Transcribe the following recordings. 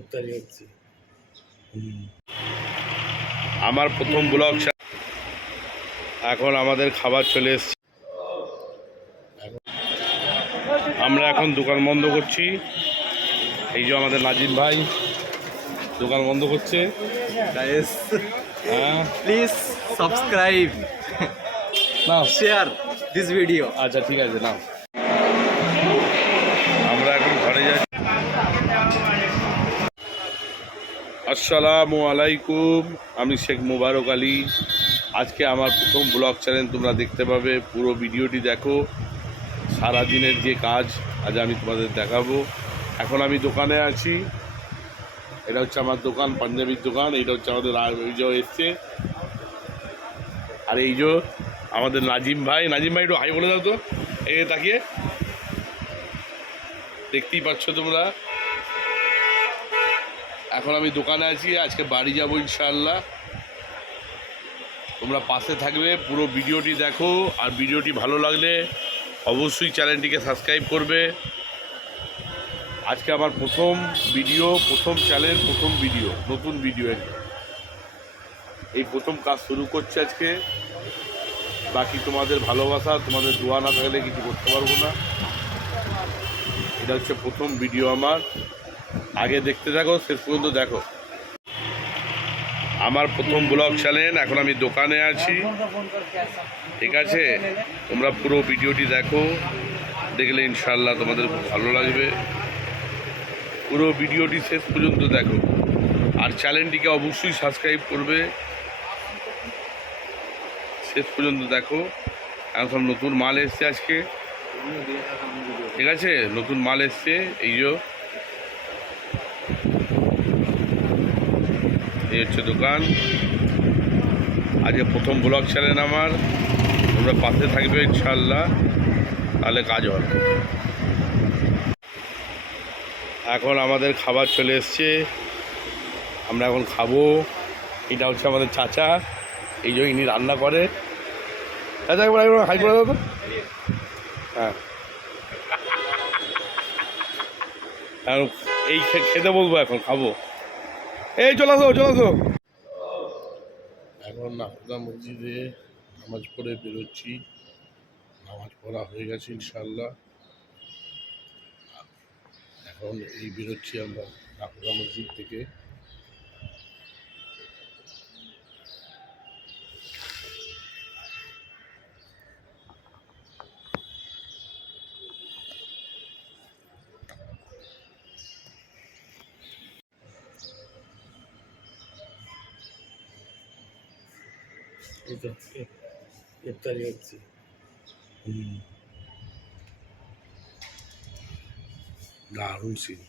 ইফতারি হচ্ছে। আমার প্রথম ব্লগ। এখন আমাদের খাবার চলে এসছে। আমরা এখন দোকান বন্ধ করছি। এই যে আমাদের নাজিম ভাই দোকান বন্ধ করছে। গাইস, হ্যাঁ, প্লিজ সাবস্ক্রাইব, না শেয়ার দিস ভিডিও। আচ্ছা ঠিক আছে, না আমরা এখন ঘরে যাচ্ছি। আসসালামু আলাইকুম, আমি শেখ মুবারক আলী। আজকে আমার প্রথম ব্লগ চ্যানেল তোমরা দেখতে পাবে। পুরো ভিডিওটি দেখো, সারাদিনের যে কাজ আজ আমি তোমাদের দেখাবো। এখন আমি দোকানে আছি। এটা হচ্ছে আমার দোকান, পাঞ্জাবির দোকান। এটা হচ্ছে আমাদের ওই যে এসছে। আর এই যে আমাদের নাজিম ভাই। নাজিম ভাই একটু হাই বলে দাও তো, তাকিয়ে। দেখতেই পাচ্ছ তোমরা। এখন আমি দোকানে আছি, আজকে বাড়ি যাবো ইনশাআল্লাহ। তোমরা পাশে থাকবে, পুরো ভিডিওটি দেখো। আর ভিডিওটি ভালো লাগলে অবশ্যই চ্যানেলটিকে সাবস্ক্রাইব করবে। আজকে আমার প্রথম ভিডিও, প্রথম চ্যানেল, প্রথম ভিডিও, নতুন ভিডিও। এই প্রথম কাজ শুরু করছে আজকে। বাকি তোমাদের ভালোবাসা, তোমাদের দোয়া না থাকলে কিছু করতে পারবো না। এটা হচ্ছে প্রথম ভিডিও আমার। আগে দেখতে থাকো, শেষ পর্যন্ত দেখো। আমার প্রথম ব্লগ চ্যানেল। এখন আমি দোকানে আছি, ঠিক আছে? তোমরা পুরো ভিডিওটি দেখো, দেখলে ইনশাআল্লাহ তোমাদের খুব ভালো লাগবে। পুরো ভিডিওটি শেষ পর্যন্ত দেখো। আর চ্যানেলটিকে অবশ্যই সাবস্ক্রাইব করবে। শেষ পর্যন্ত দেখো। এখন নতুন মাল এসছে আজকে, ঠিক আছে? নতুন মাল এসছে। এই হচ্ছে দোকান। আজকে প্রথম ব্লগ চ্যানেল আমার। তোমরা পাশে থাকবে ইনশাআল্লাহ, তাহলে কাজ হবে। এখন আমাদের খাবার চলে এসছে, আমরা এখন খাবো। এটা হচ্ছে আমাদের চাচা, এই যে ইনি রান্না করে। চাচা একবার হাই করে দাও তো। হ্যাঁ, এই খেতে বলবো, এখন খাবো। এই চলে আসো, চলে আসো। এখন নাফদা মসজিদে নামাজ পড়ে বেরোচ্ছি। নামাজ পড়া হয়ে গেছে ইনশাআল্লাহ। এখন এই বেরোচ্ছি আমরা নাফদা মসজিদ থেকে। এই তো ইফতারি হচ্ছে। দারুণ সিন।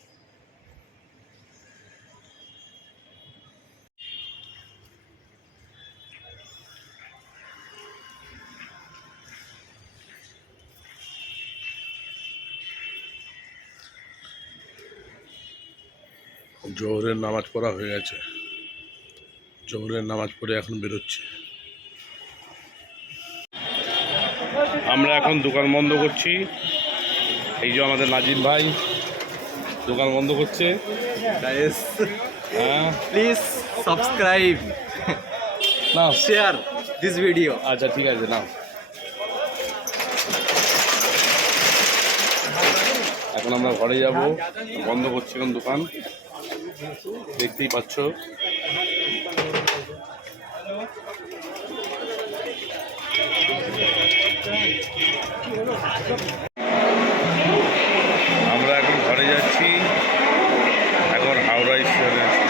জোহরের নামাজ পড়া হয়ে গেছে। জোহরের নামাজ পড়ে এখন বেরোচ্ছি। আমরা এখন দোকান বন্ধ করছি। এই যে আমাদের নাজিম ভাই দোকান বন্ধ করছে। গাইস, হ্যাঁ, প্লিজ সাবস্ক্রাইব, না শেয়ার দিস ভিডিও। আচ্ছা ঠিক আছে, না এখন আমরা ঘরে যাব। বন্ধ করছি এখন দোকান, দেখতেই পাচ্ছ। আমরা এখন ঘরে যাচ্ছি। এখন হাওড়া স্টেশনে আছি।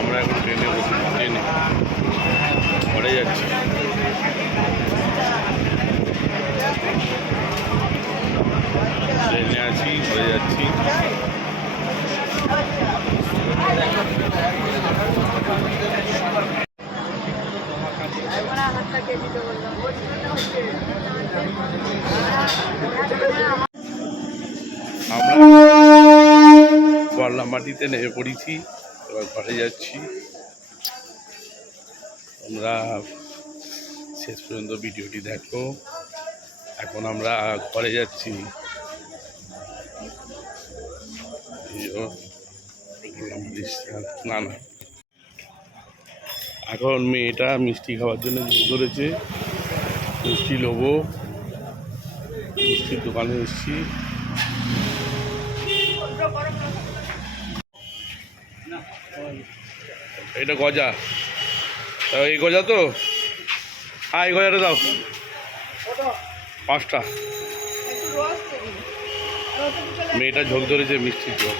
আমরা এখন ট্রেনে ঘরে যাচ্ছি। ট্রেনে আছি, ঘরে যাচ্ছি। দিতে নেমে পড়েছি, এবার ঘরে যাচ্ছি। তোমরা শেষ পর্যন্ত ভিডিওটি দেখো। এখন আমরা ঘরে যাচ্ছি। না না, এখন মেয়েটা মিষ্টি খাওয়ার জন্য জোর ধরেছে, মিষ্টি নেবো, মিষ্টির দোকানে এসেছি। এটা গজা, এই গজা তো, হ্যাঁ এই গজাটা দাও 5টা। মেয়েটা ঝোঁক ধরেছে মিষ্টির ঝোঁক।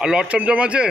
আর লট চমচম আছে?